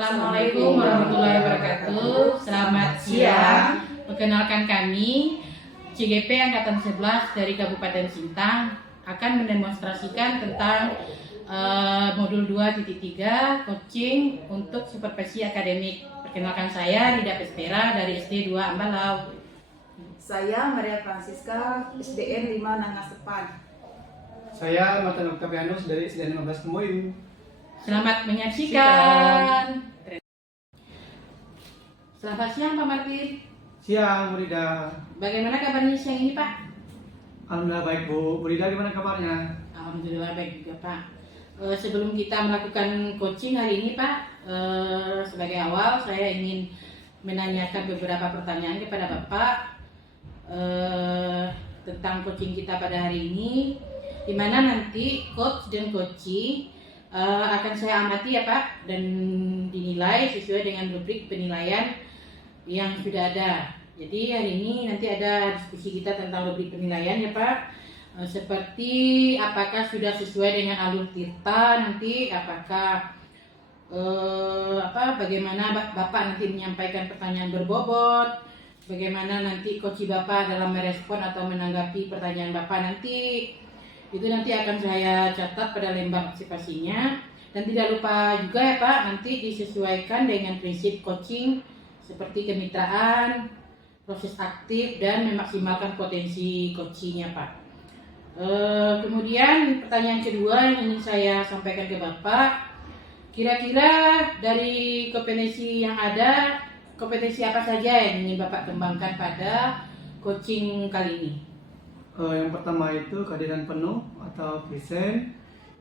Assalamualaikum warahmatullahi wabarakatuh. Selamat siang. Perkenalkan kami CGP Angkatan 11 dari Kabupaten Sintang akan mendemonstrasikan tentang modul 2.3 coaching untuk supervisi akademik. Perkenalkan saya Rida Pespera dari SD 2 Ambalau. Saya Maria Francisca, SDN 5 Nangasepan. Saya Matan Octavianus dari SDN 15 Kemuin. Selamat menyaksikan. Selamat siang Pak Martin. Siang, Bu Rida. Bagaimana kabarnya siang ini Pak? Alhamdulillah baik, Bu. Bu Rida gimana kabarnya? Alhamdulillah baik juga Pak. Sebelum kita melakukan coaching hari ini Pak, sebagai awal saya ingin menanyakan beberapa pertanyaan kepada Bapak tentang coaching kita pada hari ini, di mana nanti coach dan coachee akan saya amati ya Pak, dan dinilai sesuai dengan rubrik penilaian yang sudah ada. Jadi hari ini nanti ada diskusi kita tentang rubrik penilaian ya Pak, seperti apakah sudah sesuai dengan alur tirta nanti, apakah bagaimana Bapak nanti menyampaikan pertanyaan berbobot, bagaimana nanti coach Bapak dalam merespon atau menanggapi pertanyaan Bapak nanti. Itu nanti akan saya catat pada lembar observasinya. Dan tidak lupa juga ya Pak, nanti disesuaikan dengan prinsip coaching seperti kemitraan, proses aktif, dan memaksimalkan potensi coachingnya Pak. Kemudian pertanyaan kedua yang ingin saya sampaikan ke Bapak, kira-kira dari kompetensi yang ada, kompetensi apa saja yang ingin Bapak kembangkan pada coaching kali ini? Yang pertama itu kehadiran penuh atau present.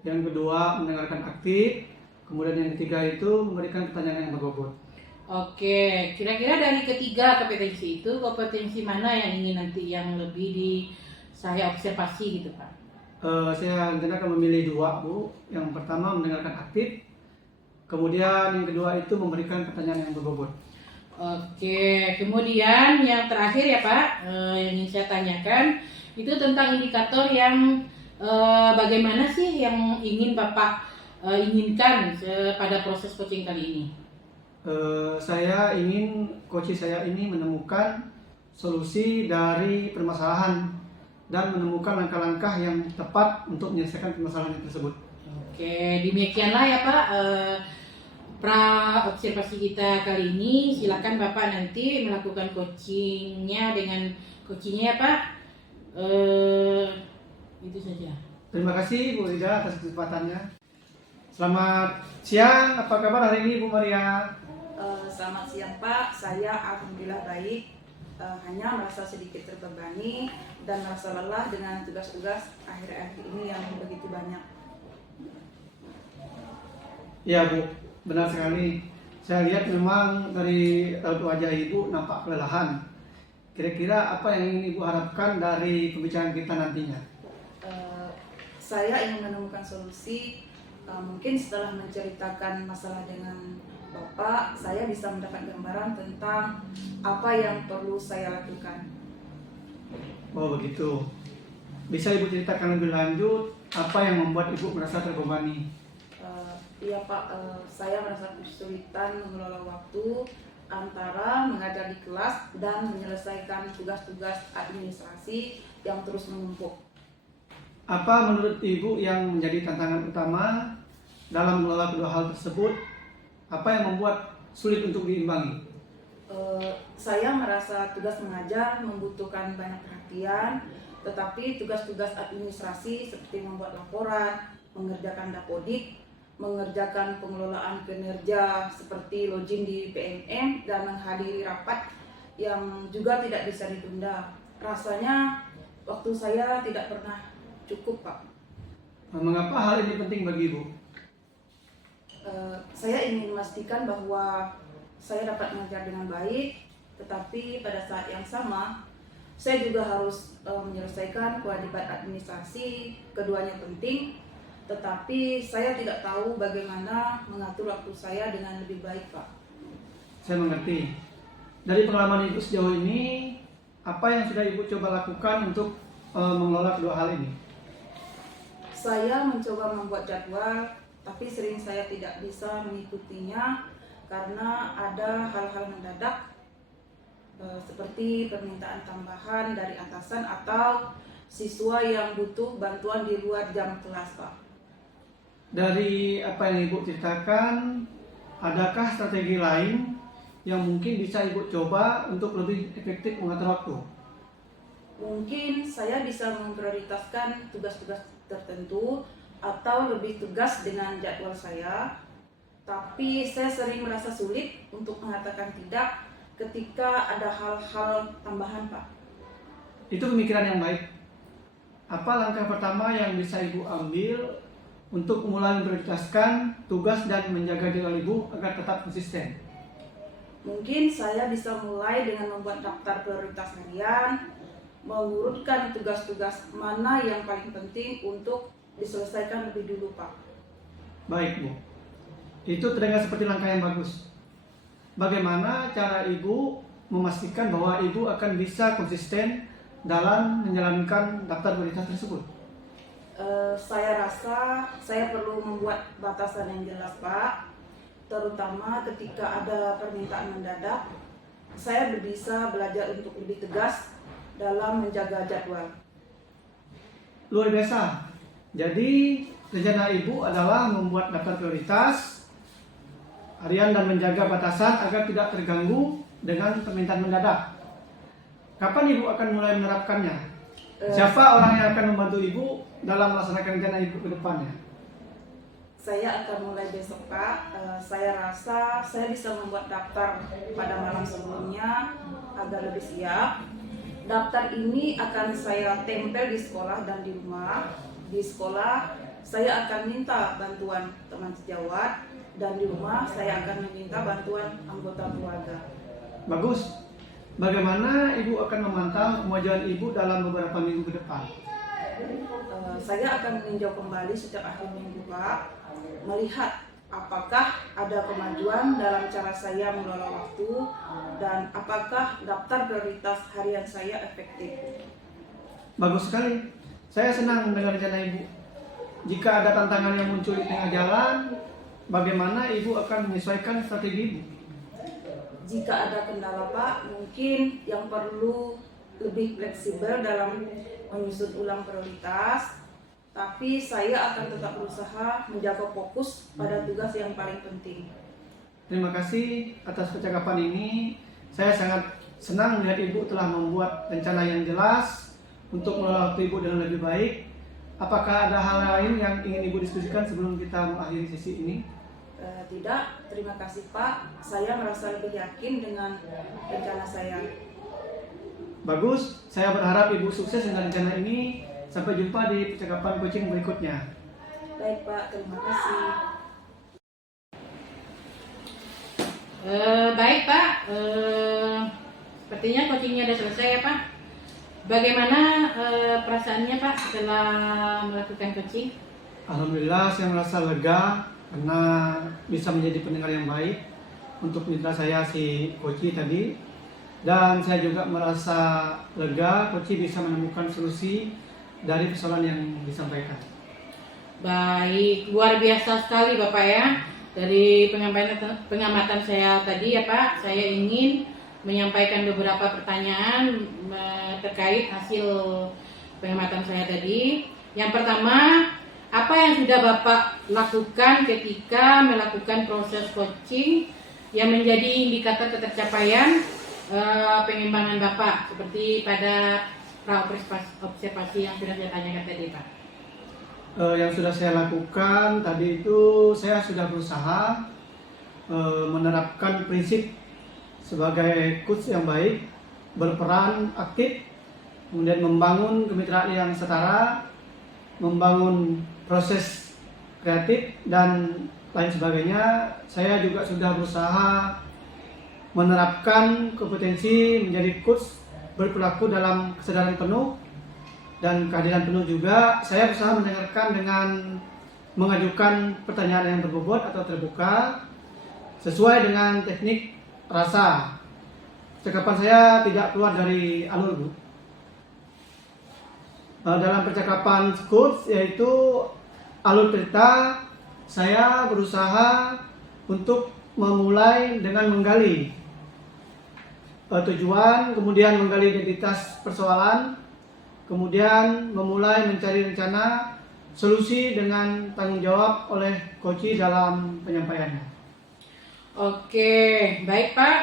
Yang kedua mendengarkan aktif. Kemudian yang ketiga itu memberikan pertanyaan yang berbobot. Oke, kira-kira dari ketiga kompetensi itu, kompetensi mana yang ingin nanti yang lebih saya observasi gitu Pak? Saya rencana akan memilih dua, Bu. Yang pertama mendengarkan aktif. Kemudian yang kedua itu memberikan pertanyaan yang berbobot. Oke, kemudian yang terakhir ya Pak, yang ingin saya tanyakan itu tentang indikator yang bagaimana sih yang ingin Bapak inginkan pada proses coaching kali ini? Saya ingin coach saya ini menemukan solusi dari permasalahan dan menemukan langkah-langkah yang tepat untuk menyelesaikan permasalahan tersebut. Oke, demikianlah ya Pak pra observasi kita kali ini. Silakan Bapak nanti melakukan coachingnya dengan coachingnya ya Pak. Itu saja. Terima kasih Bu Rida atas kesempatannya. Selamat siang, apa kabar hari ini Bu Maria? Selamat siang Pak, saya alhamdulillah baik. Hanya merasa sedikit terbebani dan merasa lelah dengan tugas-tugas akhir-akhir ini yang begitu banyak. Ya Bu, benar sekali. Saya lihat memang dari raut wajah Ibu nampak kelelahan. Kira-kira apa yang ingin Ibu harapkan dari pembicaraan kita nantinya? Saya ingin menemukan solusi. Mungkin setelah menceritakan masalah dengan Bapak, saya bisa mendapat gambaran tentang apa yang perlu saya lakukan. Oh begitu. Bisa Ibu ceritakan lebih lanjut apa yang membuat Ibu merasa terbebani? Iya Pak, saya merasa kesulitan mengelola waktu antara mengajar di kelas dan menyelesaikan tugas-tugas administrasi yang terus menumpuk. Apa menurut Ibu yang menjadi tantangan utama dalam mengelola kedua hal tersebut? Apa yang membuat sulit untuk diimbangi? Saya merasa tugas mengajar membutuhkan banyak perhatian, tetapi tugas-tugas administrasi seperti membuat laporan, mengerjakan dapodik, mengerjakan pengelolaan kinerja seperti login di PNM dan menghadiri rapat yang juga tidak bisa ditunda. Rasanya waktu saya tidak pernah cukup Pak. Mengapa hal ini penting bagi Ibu? Saya ingin memastikan bahwa saya dapat mengajar dengan baik, tetapi pada saat yang sama saya juga harus menyelesaikan kewajiban administrasi. Keduanya penting, tetapi saya tidak tahu bagaimana mengatur waktu saya dengan lebih baik Pak. Saya mengerti. Dari pengalaman Ibu sejauh ini, apa yang sudah Ibu coba lakukan untuk mengelola kedua hal ini? Saya mencoba membuat jadwal, tapi sering saya tidak bisa mengikutinya karena ada hal-hal mendadak seperti permintaan tambahan dari atasan atau siswa yang butuh bantuan di luar jam kelas, Pak. Dari apa yang Ibu ceritakan, adakah strategi lain yang mungkin bisa Ibu coba untuk lebih efektif mengatur waktu? Mungkin saya bisa memprioritaskan tugas-tugas tertentu atau lebih tegas dengan jadwal saya, tapi saya sering merasa sulit untuk mengatakan tidak ketika ada hal-hal tambahan, Pak. Itu pemikiran yang baik. Apa langkah pertama yang bisa Ibu ambil untuk mulai memprioritaskan tugas dan menjaga jadwal Ibu agar tetap konsisten? Mungkin saya bisa mulai dengan membuat daftar prioritas harian, mengurutkan tugas-tugas mana yang paling penting untuk diselesaikan lebih dulu, Pak. Baik, Bu. Itu terdengar seperti langkah yang bagus. Bagaimana cara Ibu memastikan bahwa Ibu akan bisa konsisten dalam menjalankan daftar prioritas tersebut? Saya rasa saya perlu membuat batasan yang jelas, Pak. Terutama ketika ada permintaan mendadak, saya bisa belajar untuk lebih tegas dalam menjaga jadwal. Luar biasa. Jadi, rencana Ibu adalah membuat daftar prioritas harian dan menjaga batasan agar tidak terganggu dengan permintaan mendadak. Kapan Ibu akan mulai menerapkannya? Siapa orang yang akan membantu Ibu dalam melaksanakan rencana Ibu ke depannya? Saya akan mulai besok, Pak. Saya rasa saya bisa membuat daftar pada malam sebelumnya agar lebih siap. Daftar ini akan saya tempel di sekolah dan di rumah. Di sekolah saya akan minta bantuan teman sejawat, dan di rumah saya akan meminta bantuan anggota keluarga. Bagus. Bagaimana Ibu akan memantau kemajuan Ibu dalam beberapa minggu ke depan? Saya akan meninjau kembali setiap akhir minggu, Pak, melihat apakah ada kemajuan dalam cara saya mengelola waktu dan apakah daftar prioritas harian saya efektif. Bagus sekali. Saya senang mendengar rencana Ibu. Jika ada tantangan yang muncul di tengah jalan, bagaimana Ibu akan menyesuaikan strategi Ibu? Jika ada kendala, Pak, mungkin yang perlu lebih fleksibel dalam menyusun ulang prioritas, tapi saya akan tetap berusaha menjaga fokus pada tugas yang paling penting. Terima kasih atas percakapan ini. Saya sangat senang melihat Ibu telah membuat rencana yang jelas untuk mengelola waktu Ibu dengan lebih baik. Apakah ada hal lain yang ingin Ibu diskusikan sebelum kita mengakhiri sesi ini? Tidak, terima kasih, Pak. Saya merasa lebih yakin dengan rencana saya. Bagus, saya berharap Ibu sukses dengan rencana ini. Sampai jumpa di percakapan coaching berikutnya. Baik, Pak, terima kasih. Baik, Pak. Sepertinya coachingnya sudah selesai ya, Pak. Bagaimana perasaannya, Pak, setelah melakukan coaching? Alhamdulillah, saya merasa lega karena bisa menjadi pendengar yang baik untuk mitra saya si Koci tadi. Dan saya juga merasa lega Koci bisa menemukan solusi dari persoalan yang disampaikan. Baik, luar biasa sekali Bapak ya. Dari pengamatan saya tadi ya Pak, saya ingin menyampaikan beberapa pertanyaan terkait hasil pengamatan saya tadi. Yang pertama, apa yang sudah Bapak lakukan ketika melakukan proses coaching yang menjadi indikator ketercapaian pengembangan Bapak seperti pada observasi yang sudah saya tanyakan tadi, Pak? Yang sudah saya lakukan tadi itu saya sudah berusaha menerapkan prinsip sebagai coach yang baik, berperan aktif, kemudian membangun kemitraan yang setara, membangun proses kreatif dan lain sebagainya. Saya juga sudah berusaha menerapkan kompetensi menjadi coach berperilaku dalam kesadaran penuh dan kehadiran penuh juga. Saya berusaha mendengarkan dengan mengajukan pertanyaan yang berbobot atau terbuka sesuai dengan teknik rasa. Percakapan saya tidak keluar dari alur, Bu. Dalam percakapan coach yaitu alur cerita, saya berusaha untuk memulai dengan menggali tujuan, kemudian menggali identitas persoalan, kemudian memulai mencari rencana, solusi dengan tanggung jawab oleh coach dalam penyampaiannya. Oke, baik Pak.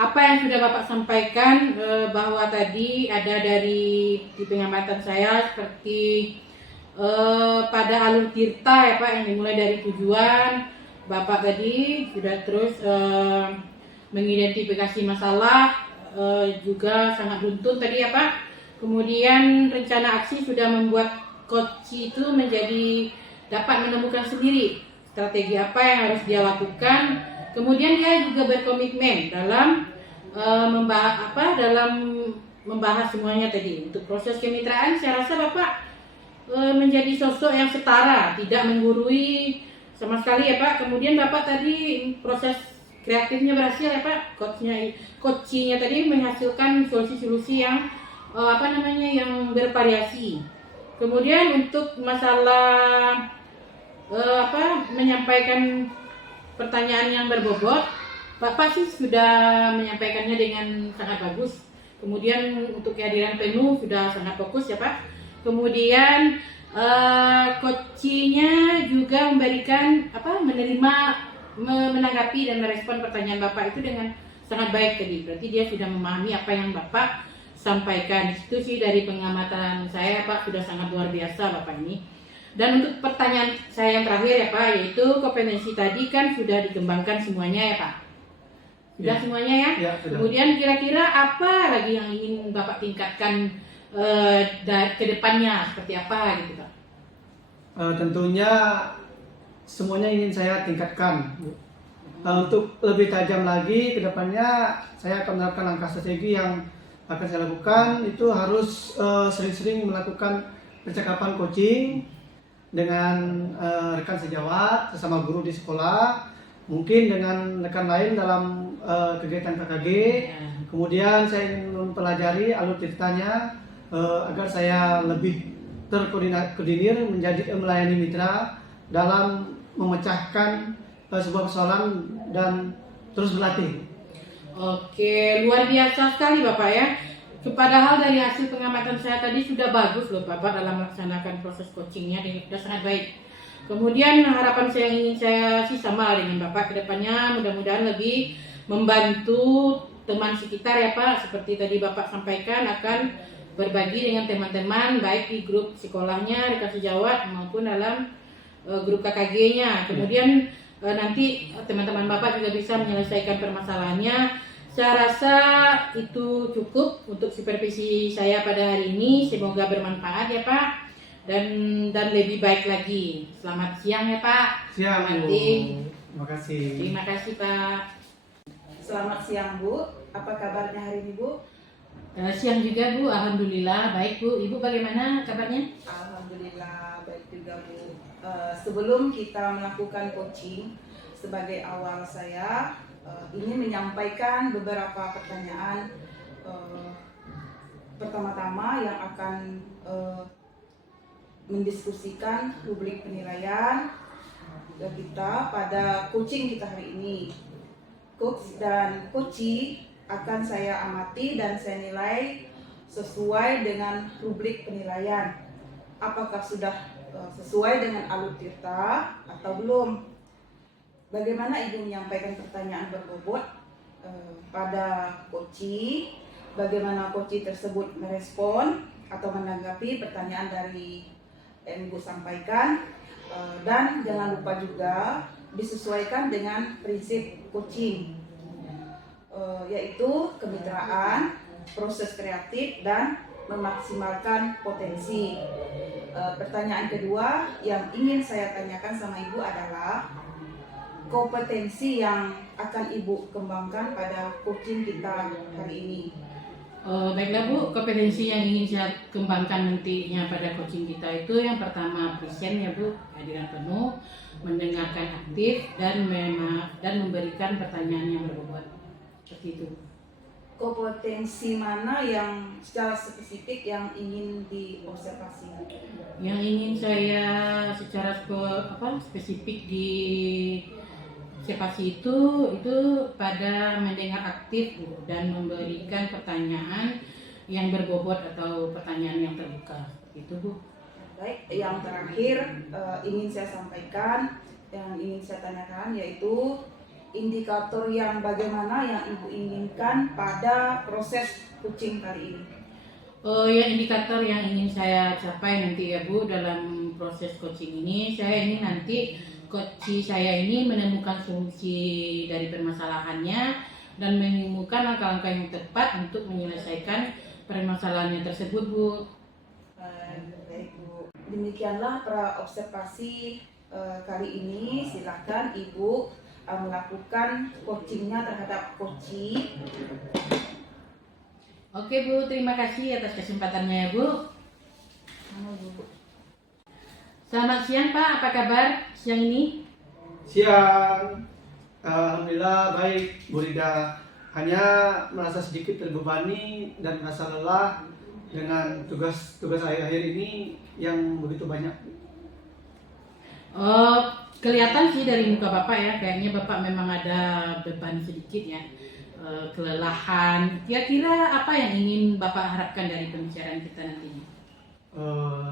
Apa yang sudah Bapak sampaikan bahwa tadi ada di pengamatan saya seperti pada alur tirta ya Pak, yang dimulai dari tujuan Bapak tadi sudah terus mengidentifikasi masalah, juga sangat beruntun tadi ya Pak. Kemudian rencana aksi sudah membuat coach itu menjadi dapat menemukan sendiri strategi apa yang harus dia lakukan. Kemudian dia juga berkomitmen dalam membahas semuanya tadi. Untuk proses kemitraan saya rasa Bapak menjadi sosok yang setara, tidak menggurui sama sekali ya Pak. Kemudian Bapak tadi proses kreatifnya berhasil ya Pak, coachnya tadi menghasilkan solusi-solusi yang yang bervariasi. Kemudian untuk masalah menyampaikan pertanyaan yang berbobot, Bapak sih sudah menyampaikannya dengan sangat bagus. Kemudian untuk kehadiran penuh sudah sangat fokus ya Pak. Kemudian coachnya juga memberikan menanggapi dan merespon pertanyaan Bapak itu dengan sangat baik tadi. Berarti dia sudah memahami apa yang Bapak sampaikan. Itu sih dari pengamatan saya Pak, sudah sangat luar biasa Bapak ini. Dan untuk pertanyaan saya yang terakhir ya Pak, yaitu kompetensi tadi kan sudah dikembangkan semuanya ya Pak. Sudah ya. Semuanya ya? Ya, sudah. Kemudian kira-kira apa lagi yang ingin Bapak tingkatkan ke depannya, seperti apa gitu Pak? Tentunya semuanya ingin saya tingkatkan. Untuk lebih tajam lagi ke depannya, saya akan melakukan langkah strategi yang akan saya lakukan. Itu harus sering-sering melakukan percakapan coaching dengan rekan sejawat, sesama guru di sekolah, mungkin dengan rekan lain dalam kegiatan KKG. Kemudian saya ingin mempelajari alur ceritanya agar saya lebih terkoordinir menjadi melayani mitra dalam memecahkan sebuah persoalan dan terus berlatih. Oke, luar biasa sekali Bapak ya. Padahal dari hasil pengamatan saya tadi sudah bagus loh Bapak dalam melaksanakan proses coachingnya, sudah sangat baik. Kemudian harapan saya yang ingin saya sih sama dengan Bapak ke depannya, mudah-mudahan lebih membantu teman sekitar ya Pak. Seperti tadi Bapak sampaikan akan berbagi dengan teman-teman baik di grup sekolahnya, rekan sejawat maupun dalam grup KKG-nya. Kemudian nanti teman-teman Bapak juga bisa menyelesaikan permasalahannya. Saya rasa itu cukup untuk supervisi saya pada hari ini. Semoga bermanfaat ya Pak, dan lebih baik lagi. Selamat siang ya Pak. Siang Bu. Terima kasih. Terima kasih Pak. Selamat siang Bu, apa kabarnya hari ini Bu? Siang juga Bu, alhamdulillah baik Bu. Ibu bagaimana kabarnya? Alhamdulillah baik juga Bu. Sebelum kita melakukan coaching, sebagai awal saya ingin menyampaikan beberapa pertanyaan. Pertama-tama yang akan mendiskusikan rubrik penilaian kita pada coaching kita hari ini. Coach dan coachee akan saya amati dan saya nilai sesuai dengan rubrik penilaian. Apakah sudah sesuai dengan alur tirta atau belum? Bagaimana Ibu menyampaikan pertanyaan berbobot pada coachee? Bagaimana coachee tersebut merespon atau menanggapi pertanyaan dari yang Ibu sampaikan? Dan jangan lupa juga disesuaikan dengan prinsip coaching, yaitu kemitraan, proses kreatif, dan memaksimalkan potensi. Pertanyaan kedua yang ingin saya tanyakan sama Ibu adalah kompetensi yang akan Ibu kembangkan pada coaching kita hari ini. Baiklah Bu, kompetensi yang ingin saya kembangkan nantinya pada coaching kita itu yang pertama present ya Bu, kehadiran penuh, mendengarkan aktif, dan memberikan pertanyaan yang berbobot. Seperti itu. Kompetensi mana yang secara spesifik yang ingin diobservasi? Yang ingin saya secara spesifik Observasi itu pada mendengar aktif Bu, dan memberikan pertanyaan yang berbobot atau pertanyaan yang terbuka. Itu Bu. Baik, yang terakhir ingin saya sampaikan, yang ingin saya tanyakan yaitu indikator yang bagaimana yang Ibu inginkan pada proses coaching kali ini. Ya, indikator yang ingin saya capai nanti ya Bu dalam proses coaching ini, saya ingin nanti coach saya ini menemukan solusi dari permasalahannya dan menemukan langkah-langkah yang tepat untuk menyelesaikan permasalahannya tersebut Bu. Baik Bu, demikianlah praobservasi kali ini. Silakan Ibu melakukan coachingnya terhadap coachee. Oke Bu, terima kasih atas kesempatannya ya Bu. Selamat siang Pak, apa kabar siang ini? Siang, alhamdulillah baik Bu Rida. Hanya merasa sedikit terbebani dan merasa lelah dengan tugas akhir-akhir ini yang begitu banyak. Kelihatan sih dari muka Bapak ya, kayaknya Bapak memang ada beban sedikit ya, kelelahan. Kira-kira apa yang ingin Bapak harapkan dari pembicaraan kita nantinya?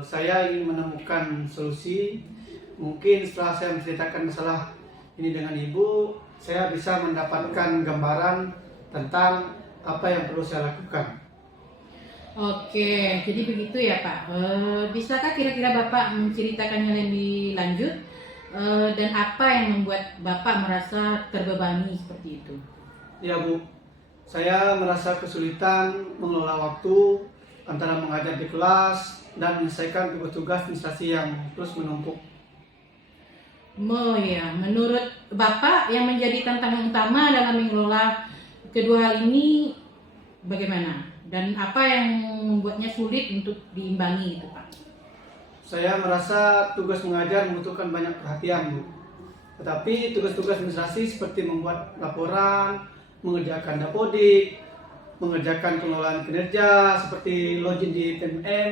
Saya ingin menemukan solusi. Mungkin setelah saya menceritakan masalah ini dengan Ibu, saya bisa mendapatkan gambaran tentang apa yang perlu saya lakukan. Oke, jadi begitu ya Pak. Bisakah kira-kira Bapak menceritakannya lebih lanjut? Dan apa yang membuat Bapak merasa terbebani seperti itu? Ya Bu, saya merasa kesulitan mengelola waktu antara mengajar di kelas dan menyelesaikan tugas-tugas administrasi yang terus menumpuk. Ya, menurut Bapak yang menjadi tantangan utama dalam mengelola kedua hal ini bagaimana? Dan apa yang membuatnya sulit untuk diimbangi itu Pak? Saya merasa tugas mengajar membutuhkan banyak perhatian Bu. Tetapi tugas-tugas administrasi seperti membuat laporan, mengerjakan dapodik, mengerjakan pengelolaan kinerja seperti login di PMN,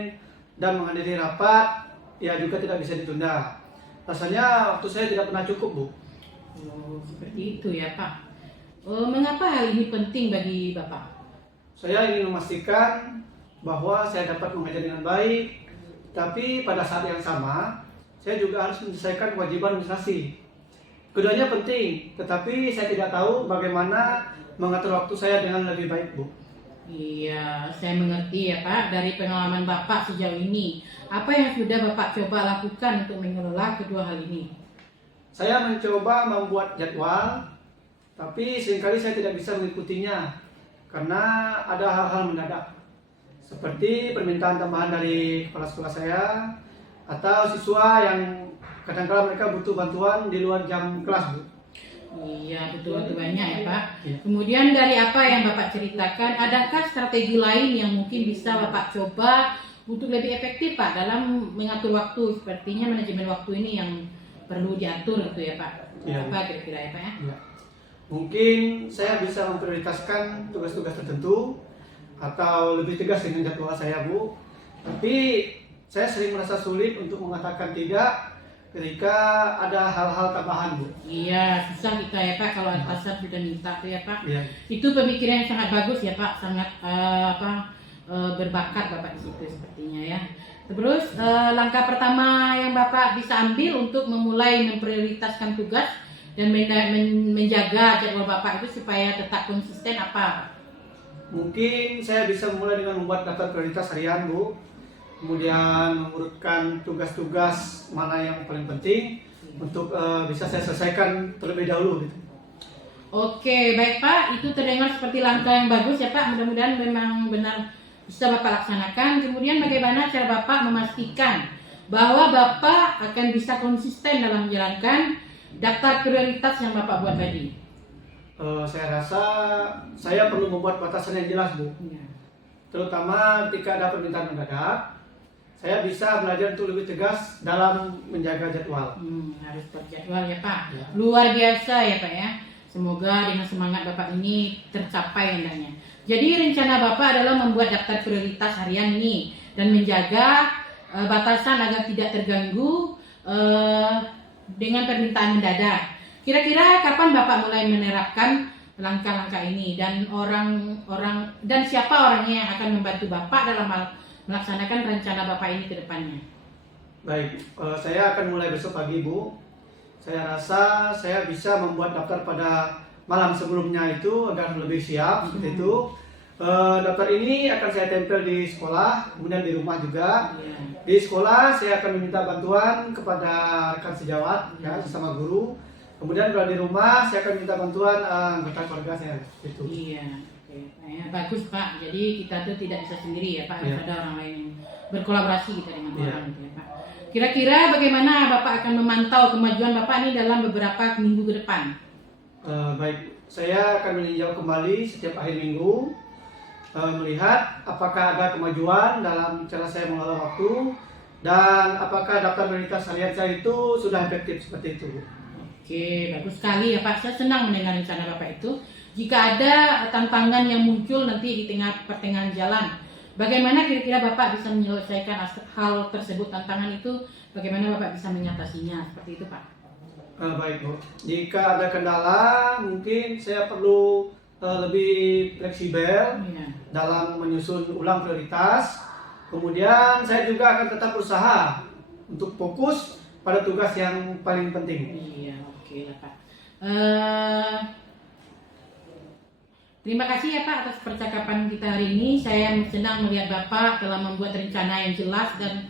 dan menghadiri rapat, ya juga tidak bisa ditunda. Rasanya waktu saya tidak pernah cukup Bu. Seperti itu ya Pak. Mengapa hal ini penting bagi Bapak? Saya ingin memastikan bahwa saya dapat mengajar dengan baik, tapi pada saat yang sama, saya juga harus menyelesaikan kewajiban administrasi. Keduanya penting, tetapi saya tidak tahu bagaimana mengatur waktu saya dengan lebih baik, Bu. Iya, saya mengerti ya Pak. Dari pengalaman Bapak sejauh ini, apa yang sudah Bapak coba lakukan untuk mengelola kedua hal ini? Saya mencoba membuat jadwal, tapi seringkali saya tidak bisa mengikutinya karena ada hal-hal mendadak, seperti permintaan tambahan dari kepala sekolah saya atau siswa yang kadang-kala mereka butuh bantuan di luar jam kelas, Bu. Iya, betul banyak ya Pak. Iya. Kemudian dari apa yang Bapak ceritakan, adakah strategi lain yang mungkin bisa Bapak coba untuk lebih efektif Pak dalam mengatur waktu? Sepertinya manajemen waktu ini yang perlu diatur gitu ya Pak. Iya. Apa kira-kira ya Pak ya? Ya. Mungkin saya bisa memprioritaskan tugas-tugas tertentu atau lebih tegas dengan jadwal saya, Bu. Tapi saya sering merasa sulit untuk mengatakan tidak ketika ada hal-hal tambahan, Bu. Iya, susah kita ya Pak kalau atasan sudah minta tuh ya Pak. Iya. Itu pemikiran yang sangat bagus ya Pak, sangat berbakat Bapak di situ sepertinya ya. Terus langkah pertama yang Bapak bisa ambil untuk memulai memprioritaskan tugas dan menjaga jadwal Bapak itu supaya tetap konsisten apa? Mungkin saya bisa mulai dengan membuat daftar prioritas harian, Bu. Kemudian mengurutkan tugas-tugas mana yang paling penting untuk bisa saya selesaikan terlebih dahulu gitu. Oke, baik Pak, itu terdengar seperti langkah yang bagus ya Pak. Mudah-mudahan memang benar bisa Bapak laksanakan. Kemudian bagaimana cara Bapak memastikan bahwa Bapak akan bisa konsisten dalam menjalankan daftar prioritas yang Bapak buat tadi? Saya rasa saya perlu membuat batasan yang jelas, Bu. Ya. Terutama ketika ada permintaan mendadak, saya bisa belajar untuk lebih tegas dalam menjaga jadwal. Harus terjadwal ya Pak. Ya. Luar biasa ya Pak ya. Semoga dengan semangat Bapak ini tercapai hendaknya. Jadi rencana Bapak adalah membuat daftar prioritas harian ini dan menjaga batasan agar tidak terganggu dengan permintaan mendadak. Kira-kira kapan Bapak mulai menerapkan langkah-langkah ini dan dan siapa orangnya yang akan membantu Bapak dalam melaksanakan rencana Bapak ini ke depannya? Baik, saya akan mulai besok pagi, Bu. Saya rasa saya bisa membuat daftar pada malam sebelumnya itu agar lebih siap seperti itu. Daftar ini akan saya tempel di sekolah, kemudian di rumah juga. Di sekolah saya akan meminta bantuan kepada rekan sejawat, ya, sesama guru. Kemudian kalau di rumah saya akan minta bantuan anggota keluarga saya. Itu. Iya, oke. Nah, bagus Pak. Jadi kita tuh tidak bisa sendiri ya Pak, harus Iya. ada orang lain yang berkolaborasi kita dengan Iya. orang gitu ya Pak. Kira-kira bagaimana Bapak akan memantau kemajuan Bapak ini dalam beberapa minggu ke depan? Baik, saya akan meninjau kembali setiap akhir minggu, melihat apakah ada kemajuan dalam cara saya mengelola waktu dan apakah daftar prioritas harian saya itu sudah efektif seperti itu. Oke, bagus sekali ya Pak. Saya senang mendengar rencana Bapak itu. Jika ada tantangan yang muncul nanti di pertengahan jalan, bagaimana kira-kira Bapak bisa menyelesaikan hal tersebut, tantangan itu, bagaimana Bapak bisa mengatasinya, seperti itu Pak? Baik, Bu. Jika ada kendala, mungkin saya perlu lebih fleksibel Iya. dalam menyusun ulang prioritas. Kemudian saya juga akan tetap berusaha untuk fokus pada tugas yang paling penting. Iya, oke lah Pak. Terima kasih ya Pak atas percakapan kita hari ini. Saya senang melihat Bapak telah membuat rencana yang jelas dan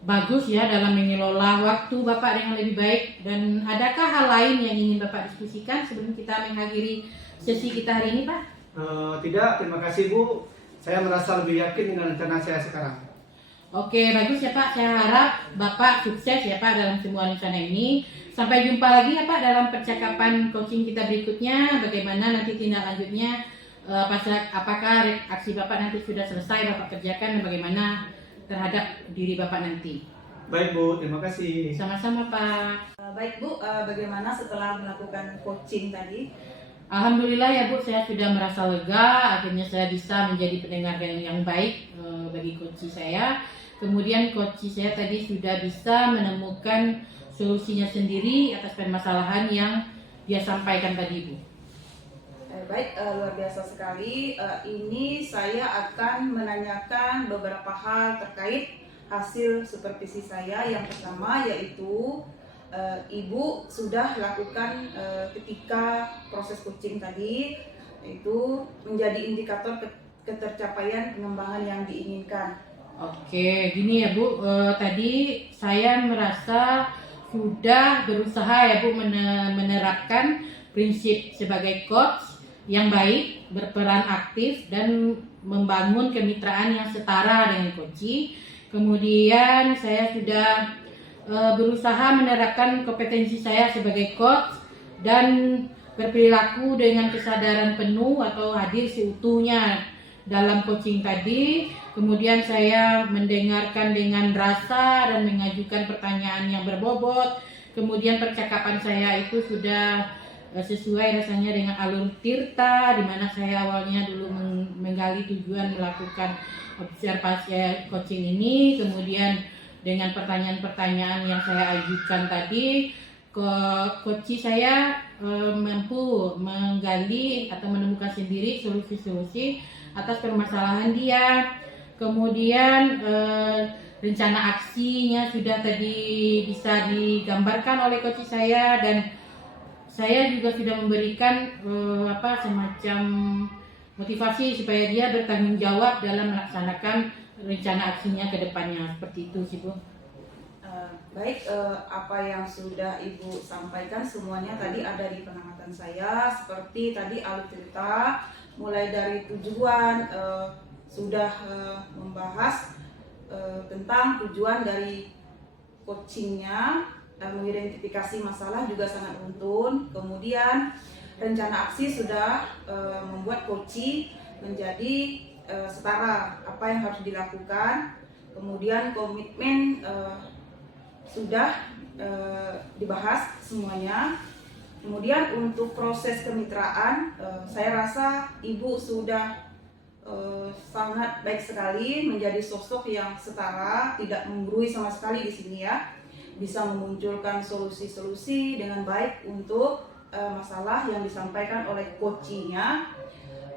bagus ya dalam mengelola waktu Bapak dengan lebih baik. Dan adakah hal lain yang ingin Bapak diskusikan sebelum kita mengakhiri sesi kita hari ini Pak? Tidak, terima kasih Bu. Saya merasa lebih yakin dengan rencana saya sekarang. Oke, bagus ya Pak. Saya harap Bapak sukses ya Pak dalam semua rencana ini. Sampai jumpa lagi ya Pak dalam percakapan coaching kita berikutnya. Bagaimana nanti tindak lanjutnya, apakah aksi Bapak nanti sudah selesai Bapak kerjakan dan bagaimana terhadap diri Bapak nanti. Baik Bu, terima kasih. Sama-sama Pak. Baik Bu, bagaimana setelah melakukan coaching tadi? Alhamdulillah ya Bu, saya sudah merasa lega. Akhirnya saya bisa menjadi pendengar yang baik bagi coach saya. Kemudian coach saya tadi sudah bisa menemukan solusinya sendiri atas permasalahan yang dia sampaikan tadi Bu. Baik, luar biasa sekali. Ini saya akan menanyakan beberapa hal terkait hasil supervisi saya. Yang pertama yaitu Ibu sudah lakukan ketika proses coaching tadi, itu menjadi indikator ketercapaian pengembangan yang diinginkan. Oke, gini ya Bu, tadi saya merasa sudah berusaha ya Bu menerapkan prinsip sebagai coach yang baik, berperan aktif dan membangun kemitraan yang setara dengan coach. Kemudian saya sudah berusaha menerapkan kompetensi saya sebagai coach dan berperilaku dengan kesadaran penuh atau hadir seutuhnya dalam coaching tadi. Kemudian saya mendengarkan dengan rasa dan mengajukan pertanyaan yang berbobot. Kemudian percakapan saya itu sudah sesuai rasanya dengan alur Tirta, di mana saya awalnya dulu menggali tujuan melakukan observasi coaching ini. Kemudian dengan pertanyaan-pertanyaan yang saya ajukan tadi, coach saya mampu menggali atau menemukan sendiri solusi-solusi atas permasalahan dia. Kemudian rencana aksinya sudah tadi bisa digambarkan oleh coach saya, dan saya juga sudah memberikan semacam motivasi supaya dia bertanggung jawab dalam melaksanakan rencana aksinya ke depannya. Seperti itu sih Bu. Baik, apa yang sudah Ibu sampaikan semuanya tadi ada di pengamatan saya. Seperti tadi alur cerita, mulai dari tujuan, sudah membahas tentang tujuan dari coachingnya, mengidentifikasi masalah juga sangat runtun. Kemudian rencana aksi sudah membuat coaching menjadi setara apa yang harus dilakukan. Kemudian komitmen sudah dibahas semuanya. Kemudian untuk proses kemitraan, saya rasa Ibu sudah sangat baik sekali, menjadi sosok yang setara, tidak menggurui sama sekali di sini ya. bisa memunculkan solusi-solusi dengan baik untuk masalah yang disampaikan oleh coachnya.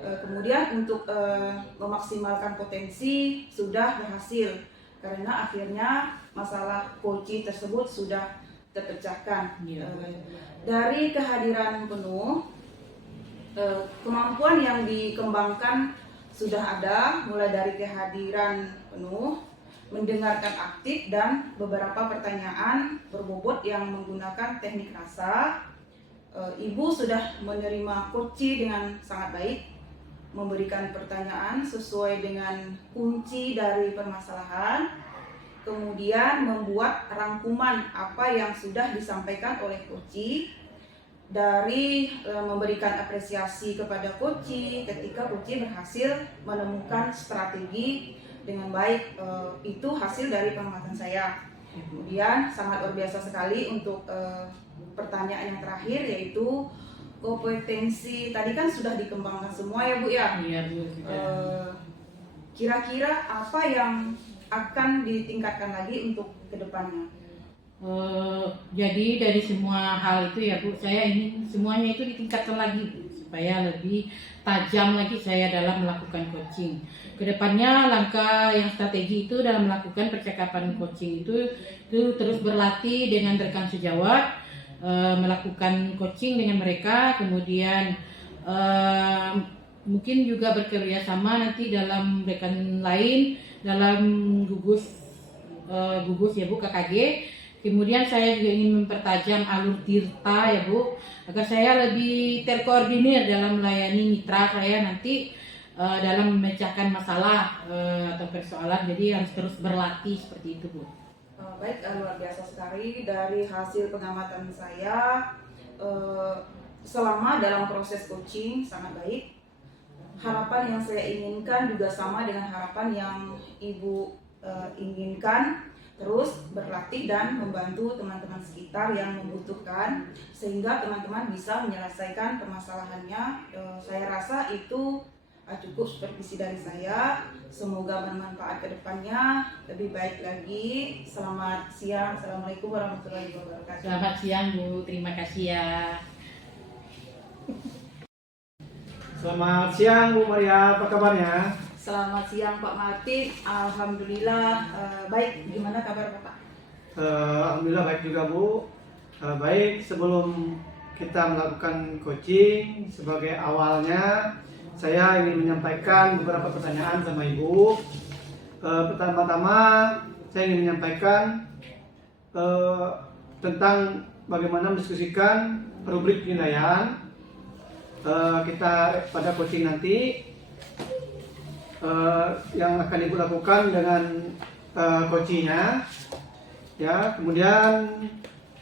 Kemudian untuk memaksimalkan potensi sudah berhasil karena akhirnya masalah coaching tersebut sudah terpecahkan. Dari kehadiran penuh, kemampuan yang dikembangkan sudah ada, mulai dari kehadiran penuh, mendengarkan aktif, dan beberapa pertanyaan berbobot yang menggunakan teknik rasa. Ibu sudah menerima coaching dengan sangat baik, memberikan pertanyaan sesuai dengan kunci dari permasalahan, kemudian membuat rangkuman apa yang sudah disampaikan oleh coaching, dari memberikan apresiasi kepada coaching ketika coaching berhasil menemukan strategi dengan baik. Itu hasil dari pengamatan saya. Kemudian sangat luar biasa sekali untuk pertanyaan yang terakhir, yaitu kompetensi. Tadi kan sudah dikembangkan semua ya Bu ya. Iya Bu. Kira-kira apa yang akan ditingkatkan lagi untuk kedepannya? Jadi dari semua hal itu ya Bu, saya ingin semuanya itu ditingkatkan lagi Bu, supaya lebih tajam lagi saya dalam melakukan coaching. Kedepannya langkah yang strategi itu dalam melakukan percakapan coaching itu terus berlatih dengan rekan sejawat, melakukan coaching dengan mereka, kemudian mungkin juga bekerjasama nanti dalam rekan lain dalam gugus ya Bu, KKG. Kemudian saya juga ingin mempertajam alur tirta ya Bu, agar saya lebih terkoordinir dalam melayani mitra saya nanti dalam memecahkan masalah atau persoalan. Jadi harus terus berlatih seperti itu Bu. Baik, luar biasa sekali. Dari hasil pengamatan saya selama dalam proses coaching sangat baik. Harapan yang saya inginkan juga sama dengan harapan yang Ibu inginkan. Terus berlatih dan membantu teman-teman sekitar yang membutuhkan, sehingga teman-teman bisa menyelesaikan permasalahannya. Saya rasa itu cukup supervisi dari saya. Semoga bermanfaat ke depannya, lebih baik lagi. Selamat siang. Assalamualaikum warahmatullahi wabarakatuh. Selamat siang Bu, terima kasih ya. Selamat siang Bu Maria, apa kabarnya? Selamat siang Pak Martin. Alhamdulillah baik. Gimana kabar Bapak? Alhamdulillah baik juga Bu. Baik, sebelum kita melakukan coaching, sebagai awalnya saya ingin menyampaikan beberapa pertanyaan sama Ibu. Pertama-tama saya ingin menyampaikan tentang bagaimana mendiskusikan rubrik penilaian kita pada coaching nanti. Yang akan Ibu lakukan dengan coachingnya ya. Kemudian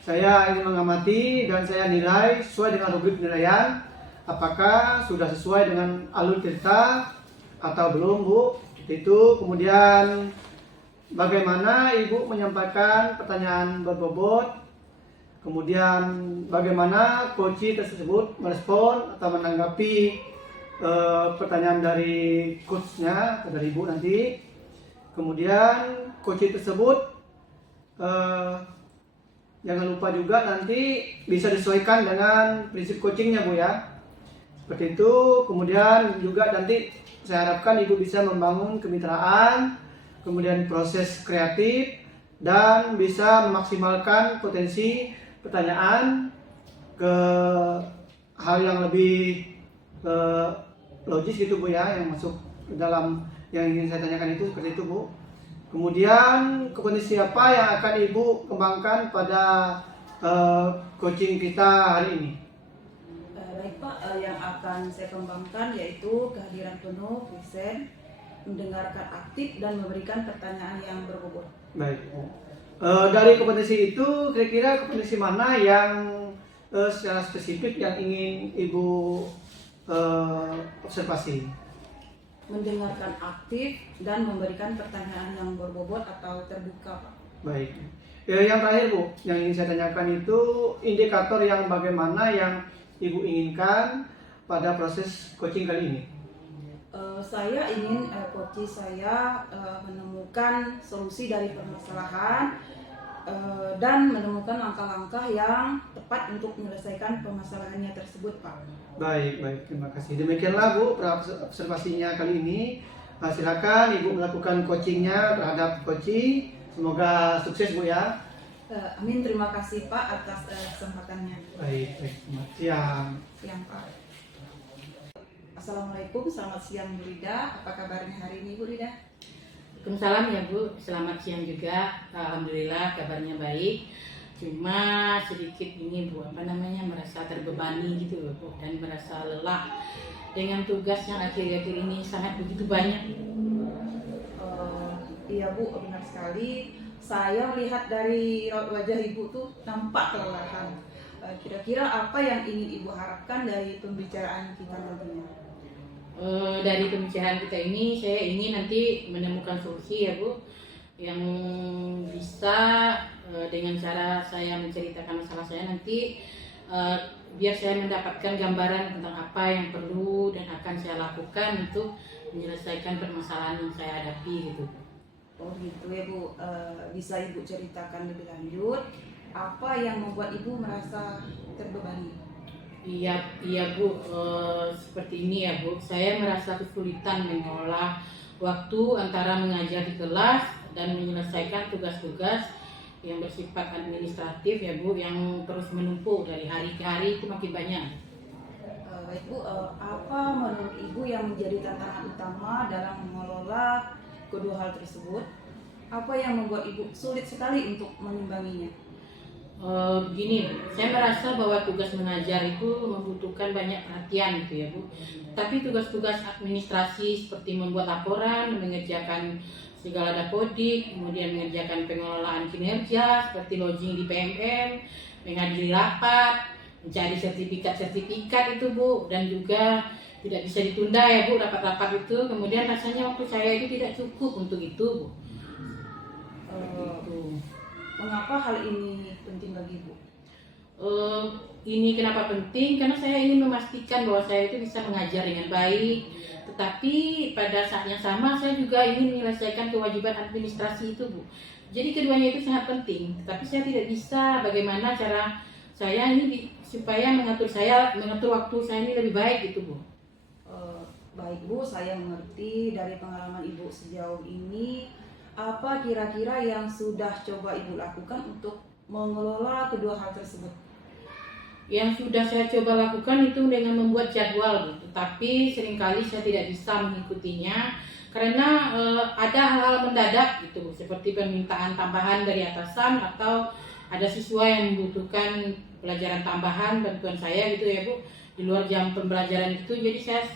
saya ingin mengamati dan saya nilai sesuai dengan rubrik penilaian, apakah sudah sesuai dengan alur cerita atau belum Bu. Itu kemudian bagaimana Ibu menyampaikan pertanyaan berbobot, kemudian bagaimana coaching tersebut merespon atau menanggapi pertanyaan dari coachnya atau dari Ibu nanti. Kemudian coaching tersebut jangan lupa juga nanti bisa disesuaikan dengan prinsip coachingnya Bu ya, seperti itu. Kemudian juga nanti saya harapkan Ibu bisa membangun kemitraan, kemudian proses kreatif, dan bisa memaksimalkan potensi pertanyaan ke hal yang lebih logis gitu Bu ya, yang masuk ke dalam yang ingin saya tanyakan itu, seperti itu Bu. Kemudian kompetensi apa yang akan Ibu kembangkan pada coaching kita hari ini? Baik Pak, yang akan saya kembangkan yaitu kehadiran penuh, present, mendengarkan aktif, dan memberikan pertanyaan yang berbobot. Baik Bu. Dari kompetensi itu kira-kira kompetensi mana yang secara spesifik yang ingin Ibu observasi? Mendengarkan aktif dan memberikan pertanyaan yang berbobot atau terbuka Pak. Baik. Yang terakhir Bu, yang ingin saya tanyakan itu indikator yang bagaimana yang Ibu inginkan pada proses coaching kali ini? Saya ingin coaching saya menemukan solusi dari permasalahan dan menemukan langkah-langkah yang tepat untuk menyelesaikan permasalahannya tersebut, Pak. Baik, terima kasih. Demikianlah Bu observasinya kali ini. Silakan Ibu melakukan coachingnya terhadap Koci. Semoga sukses Bu ya. Amin, terima kasih Pak atas kesempatannya. Baik, selamat siang. Siang Pak. Assalamualaikum, selamat siang Bu Rida. Apa kabarnya hari ini Bu Rida? Waalaikumsalam ya Bu, selamat siang juga. Alhamdulillah kabarnya baik. Cuma sedikit ini Bu, merasa terbebani gitu loh Bu, dan merasa lelah dengan tugas yang akhir-akhir ini sangat begitu banyak. Iya Bu, benar sekali. Saya melihat dari raut wajah Ibu tuh nampak kelelahan. Kira-kira apa yang ingin Ibu harapkan dari pembicaraan kita nantinya? Dari pembicaraan kita ini saya ingin nanti menemukan solusi ya Bu, yang bisa dengan cara saya menceritakan masalah saya nanti biar saya mendapatkan gambaran tentang apa yang perlu dan akan saya lakukan untuk menyelesaikan permasalahan yang saya hadapi gitu. Oh gitu ya Bu, bisa Ibu ceritakan lebih lanjut apa yang membuat Ibu merasa terbebani? Iya Bu, seperti ini ya Bu, saya merasa kesulitan mengolah waktu antara mengajar di kelas dan menyelesaikan tugas-tugas yang bersifat administratif ya Bu, yang terus menumpuk dari hari ke hari itu makin banyak. Baik Bu, apa menurut Ibu yang menjadi tantangan utama dalam mengelola kedua hal tersebut? Apa yang membuat Ibu sulit sekali untuk mengimbanginya? Begini, saya merasa bahwa tugas mengajar itu membutuhkan banyak perhatian gitu ya Bu. Tapi tugas-tugas administrasi seperti membuat laporan, mengerjakan segala dapodik, kemudian mengerjakan pengelolaan kinerja seperti lodging di PMM, menghadiri rapat, mencari sertifikat itu Bu, dan juga tidak bisa ditunda ya Bu rapat-rapat itu. Kemudian rasanya waktu saya itu tidak cukup untuk itu Bu. Mengapa hal ini penting bagi Ibu? Ini kenapa penting? Karena saya ingin memastikan bahwa saya itu bisa mengajar dengan baik. Tetapi pada saat yang sama saya juga ingin menyelesaikan kewajiban administrasi itu Bu. Jadi keduanya itu sangat penting. Tetapi saya tidak bisa bagaimana cara saya ini supaya mengatur waktu saya ini lebih baik gitu Bu. Baik Bu, saya mengerti dari pengalaman Ibu sejauh ini. Apa kira-kira yang sudah coba Ibu lakukan untuk mengelola kedua hal tersebut? Yang sudah saya coba lakukan itu dengan membuat jadwal, tetapi seringkali saya tidak bisa mengikutinya karena ada hal-hal mendadak gitu, seperti permintaan tambahan dari atasan atau ada siswa yang membutuhkan pelajaran tambahan bantuan saya gitu ya Bu, di luar jam pembelajaran itu. Jadi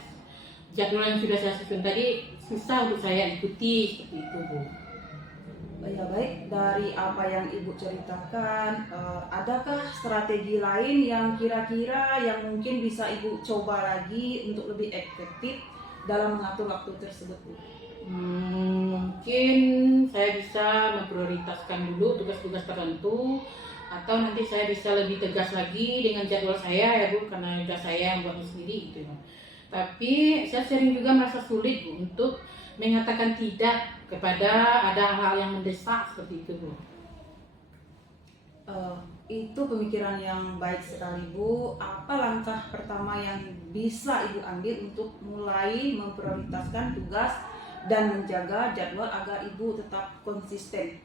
jadwal yang sudah saya susun tadi susah untuk saya ikuti seperti itu Bu. Ya baik, dari apa yang Ibu ceritakan, adakah strategi lain yang kira-kira yang mungkin bisa Ibu coba lagi untuk lebih efektif dalam mengatur waktu tersebut, Bu? Mungkin saya bisa memprioritaskan dulu tugas-tugas tertentu, atau nanti saya bisa lebih tegas lagi dengan jadwal saya ya Bu, karena tugas saya yang buatnya sendiri gitu. Tapi saya sering juga merasa sulit Bu untuk mengatakan tidak kepada ada hal yang mendesak seperti itu Bu. Itu pemikiran yang baik sekali Bu. Apa langkah pertama yang bisa Ibu ambil untuk mulai memprioritaskan tugas dan menjaga jadwal agar Ibu tetap konsisten?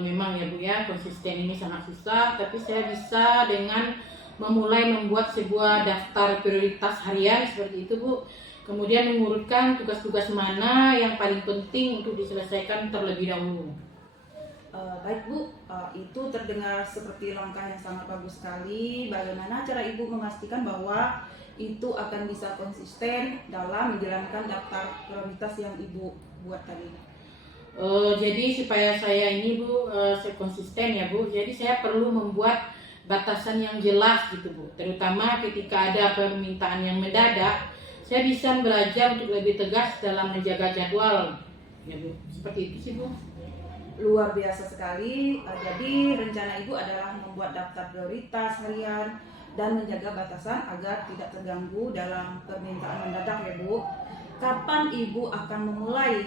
Memang ya Bu ya, konsisten ini sangat susah, tapi saya bisa dengan memulai membuat sebuah daftar prioritas harian seperti itu Bu. Kemudian mengurutkan tugas-tugas mana yang paling penting untuk diselesaikan terlebih dahulu. Baik Bu, itu terdengar seperti langkah yang sangat bagus sekali. Bagaimana cara Ibu memastikan bahwa itu akan bisa konsisten dalam menjalankan daftar prioritas yang Ibu buat tadi? Jadi supaya saya ini Bu konsisten ya Bu, jadi saya perlu membuat batasan yang jelas gitu Bu. Terutama ketika ada permintaan yang mendadak, saya bisa belajar untuk lebih tegas dalam menjaga jadwal ya Bu. Seperti itu sih Bu. Luar biasa sekali. Jadi rencana Ibu adalah membuat daftar prioritas harian dan menjaga batasan agar tidak terganggu dalam permintaan mendadak ya Bu. Kapan Ibu akan memulai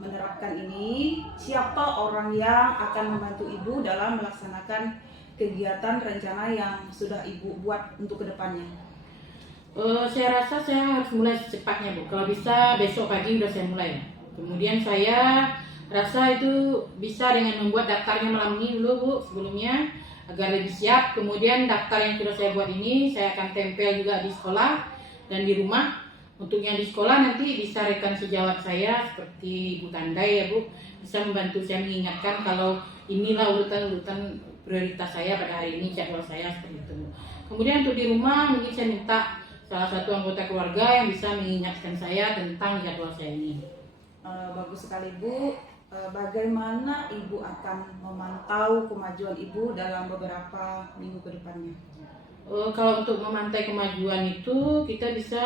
menerapkan ini, siapa orang yang akan membantu Ibu dalam melaksanakan kegiatan rencana yang sudah Ibu buat untuk kedepannya? Saya rasa saya harus mulai secepatnya Bu. Kalau bisa besok pagi udah saya mulai. Kemudian saya rasa itu bisa dengan membuat daftarnya malam ini dulu Bu sebelumnya agar lebih siap. Kemudian daftar yang sudah saya buat ini saya akan tempel juga di sekolah dan di rumah. Untuk yang di sekolah nanti bisa rekan sejawat saya seperti Bu Tandai ya Bu, bisa membantu saya mengingatkan kalau inilah urutan-urutan prioritas saya pada hari ini, jadwal saya seperti itu Bu. Kemudian untuk di rumah mungkin saya minta salah satu anggota keluarga yang bisa mengingatkan saya tentang jadwal saya ini. Bagus sekali Bu. Bagaimana Ibu akan memantau kemajuan Ibu dalam beberapa minggu ke depannya? Kalau untuk memantau kemajuan itu kita bisa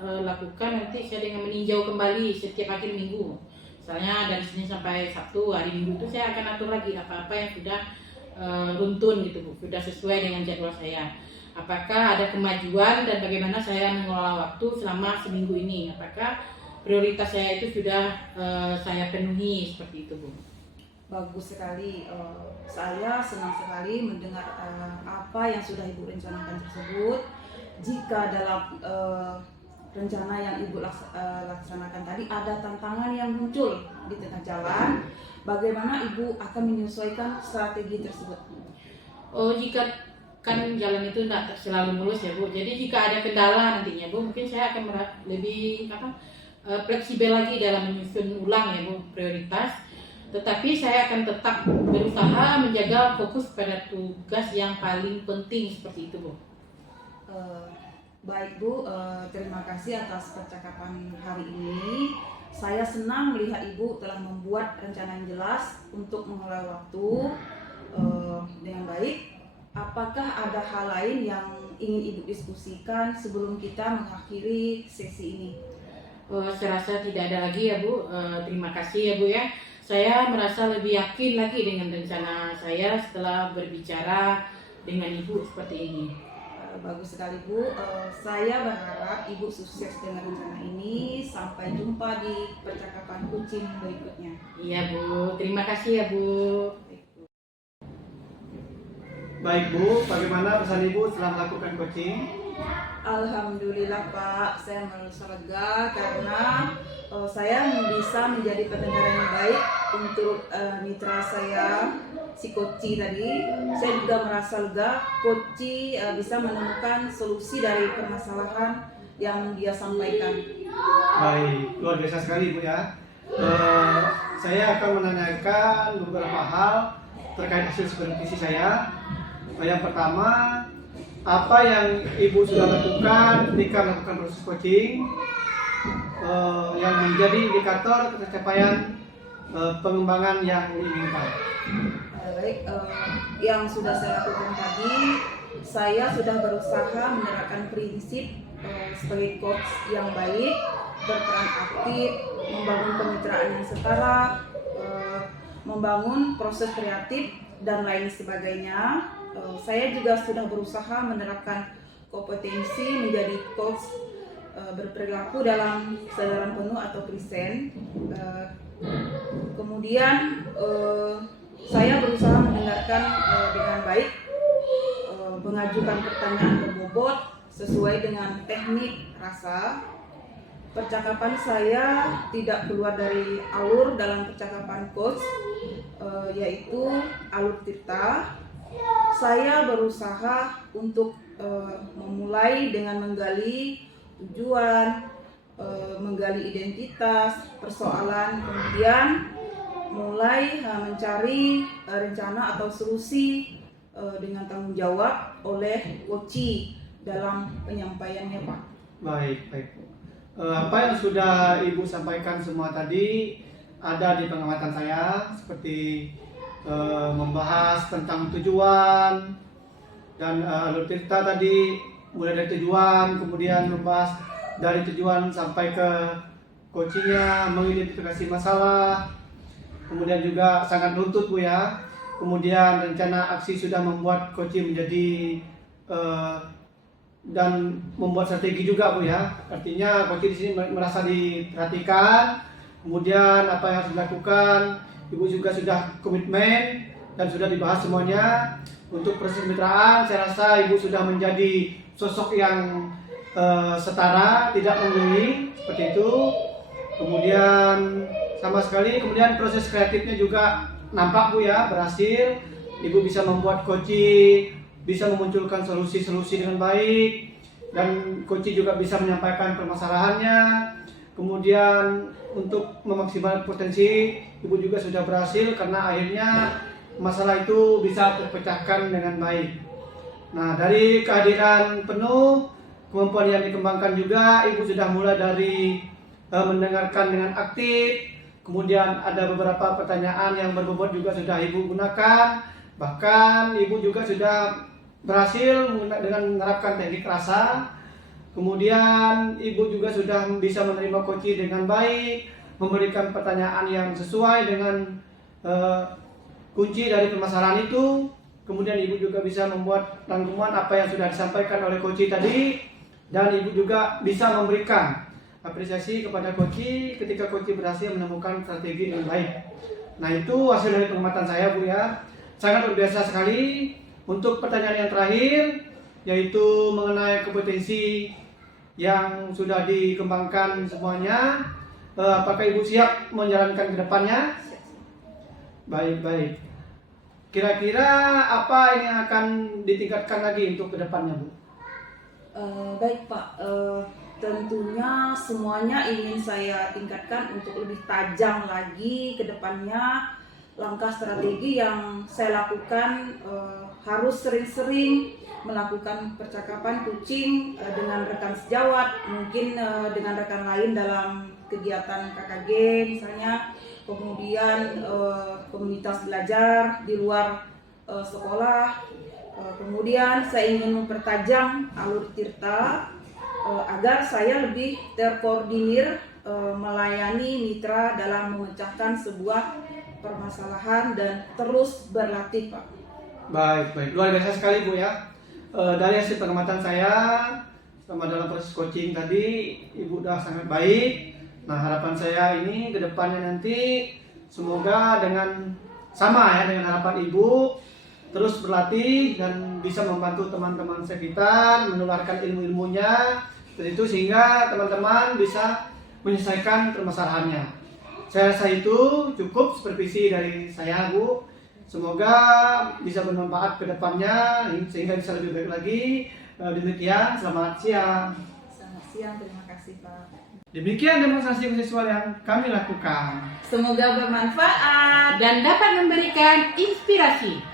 lakukan nanti saya dengan meninjau kembali setiap akhir minggu. Misalnya dari Senin sampai Sabtu hari Minggu itu saya akan atur lagi apa-apa yang sudah runtun gitu Bu, sudah sesuai dengan jadwal saya. Apakah ada kemajuan dan bagaimana saya mengelola waktu selama seminggu ini? Apakah prioritas saya itu sudah saya penuhi seperti itu Bu? Bagus sekali. Saya senang sekali mendengar apa yang sudah Ibu rencanakan tersebut. Jika dalam rencana yang Ibu laksanakan tadi ada tantangan yang muncul di tengah jalan, bagaimana Ibu akan menyesuaikan strategi tersebut? Jika kan jalan itu tidak selalu mulus ya Bu. Jadi jika ada kendala nantinya Bu, mungkin saya akan lebih fleksibel lagi dalam menyusun ulang ya Bu prioritas. Tetapi saya akan tetap berusaha menjaga fokus pada tugas yang paling penting seperti itu Bu. Baik Bu, terima kasih atas percakapan hari ini. Saya senang melihat Ibu telah membuat rencana yang jelas untuk mengelola waktu dengan baik. Apakah ada hal lain yang ingin Ibu diskusikan sebelum kita mengakhiri sesi ini? Saya rasa tidak ada lagi ya Bu. Terima kasih ya Bu ya. Saya merasa lebih yakin lagi dengan rencana saya setelah berbicara dengan Ibu seperti ini. Bagus sekali Bu. Saya berharap Ibu sukses dengan rencana ini. Sampai jumpa di percakapan kucing berikutnya. Iya Bu, terima kasih ya Bu. Baik Bu, bagaimana pesan Ibu setelah melakukan coaching? Alhamdulillah Pak, saya merasa lega karena saya bisa menjadi pendengar yang baik untuk mitra saya, si Koci tadi. Saya juga merasa lega, Koci bisa menemukan solusi dari permasalahan yang dia sampaikan. Baik, luar biasa sekali Bu ya. Saya akan menanyakan beberapa hal terkait hasil supervisi saya. Yang pertama, apa yang Ibu sudah lakukan ketika melakukan proses coaching yang menjadi indikator pencapaian pengembangan yang diinginkan? Baik, yang sudah saya lakukan tadi, saya sudah berusaha menerapkan prinsip sebagai coach yang baik, berperan aktif, membangun kemitraan yang setara, membangun proses kreatif dan lain sebagainya. Saya juga sudah berusaha menerapkan kompetensi menjadi coach berperilaku dalam kesadaran penuh atau present. Kemudian saya berusaha mendengarkan dengan baik, mengajukan pertanyaan berbobot sesuai dengan teknik rasa. Percakapan saya tidak keluar dari alur dalam percakapan coach, yaitu alur Tirta. Saya berusaha untuk memulai dengan menggali tujuan, menggali identitas, persoalan, kemudian mulai mencari rencana atau solusi dengan tanggung jawab oleh Koci dalam penyampaiannya Pak. Baik. Apa yang sudah Ibu sampaikan semua tadi ada di pengamatan saya, seperti membahas tentang tujuan dan alur Tirta tadi, mulai dari tujuan, kemudian membahas dari tujuan sampai ke coachingnya, mengidentifikasi masalah, kemudian juga sangat nuntut Bu ya. Kemudian rencana aksi sudah membuat coaching menjadi dan membuat strategi juga Bu ya. Artinya coaching di sini merasa diperhatikan kemudian apa yang harus dilakukan. Ibu juga sudah komitmen dan sudah dibahas semuanya. Untuk proses kemitraan, saya rasa Ibu sudah menjadi sosok yang setara, tidak menggurui seperti itu. Kemudian sama sekali, kemudian proses kreatifnya juga nampak Bu ya, berhasil. Ibu bisa membuat Koci bisa memunculkan solusi-solusi dengan baik, dan Koci juga bisa menyampaikan permasalahannya. Kemudian untuk memaksimalkan potensi, Ibu juga sudah berhasil karena akhirnya masalah itu bisa terpecahkan dengan baik. Nah, dari kehadiran penuh, kemampuan yang dikembangkan juga, Ibu sudah mulai dari mendengarkan dengan aktif. Kemudian ada beberapa pertanyaan yang berbobot juga sudah Ibu gunakan. Bahkan Ibu juga sudah berhasil dengan menerapkan teknik rasa. Kemudian Ibu juga sudah bisa menerima Koci dengan baik, memberikan pertanyaan yang sesuai dengan kunci dari permasalahan itu. Kemudian Ibu juga bisa membuat rangkuman apa yang sudah disampaikan oleh Koci tadi, dan Ibu juga bisa memberikan apresiasi kepada Koci ketika Koci berhasil menemukan strategi yang baik. Nah, itu hasil dari pengamatan saya Bu ya. Sangat luar biasa sekali. Untuk pertanyaan yang terakhir, yaitu mengenai kompetensi yang sudah dikembangkan semuanya, apakah Ibu siap menjalankan ke depannya? Baik. Kira-kira apa yang akan ditingkatkan lagi untuk ke depannya Bu? Baik Pak, tentunya semuanya ingin saya tingkatkan untuk lebih tajam lagi ke depannya. Langkah strategi yang saya lakukan harus sering-sering melakukan percakapan kucing dengan rekan sejawat, mungkin dengan rekan lain dalam kegiatan KKG misalnya, kemudian komunitas belajar di luar sekolah. Kemudian saya ingin mempertajam alur Tirta agar saya lebih terkoordinir melayani mitra dalam memecahkan sebuah permasalahan dan terus berlatih Pak. Baik, luar biasa sekali Bu ya. Dari hasil pengamatan saya selama dalam proses coaching tadi, Ibu sudah sangat baik. Nah, harapan saya ini ke depannya nanti semoga dengan sama ya dengan harapan Ibu, terus berlatih dan bisa membantu teman-teman sekitar menularkan ilmu-ilmunya, dan itu sehingga teman-teman bisa menyelesaikan permasalahannya. Saya rasa itu cukup supervisi dari saya Bu. Semoga bisa bermanfaat ke depannya sehingga bisa lebih baik lagi. Demikian, selamat siang. Selamat siang, terima kasih Pak. Demikian demonstrasi visual yang kami lakukan. Semoga bermanfaat dan dapat memberikan inspirasi.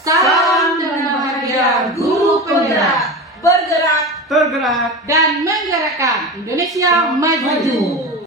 Salam dan bahagia guru penggerak, bergerak, tergerak, dan menggerakkan Indonesia maju.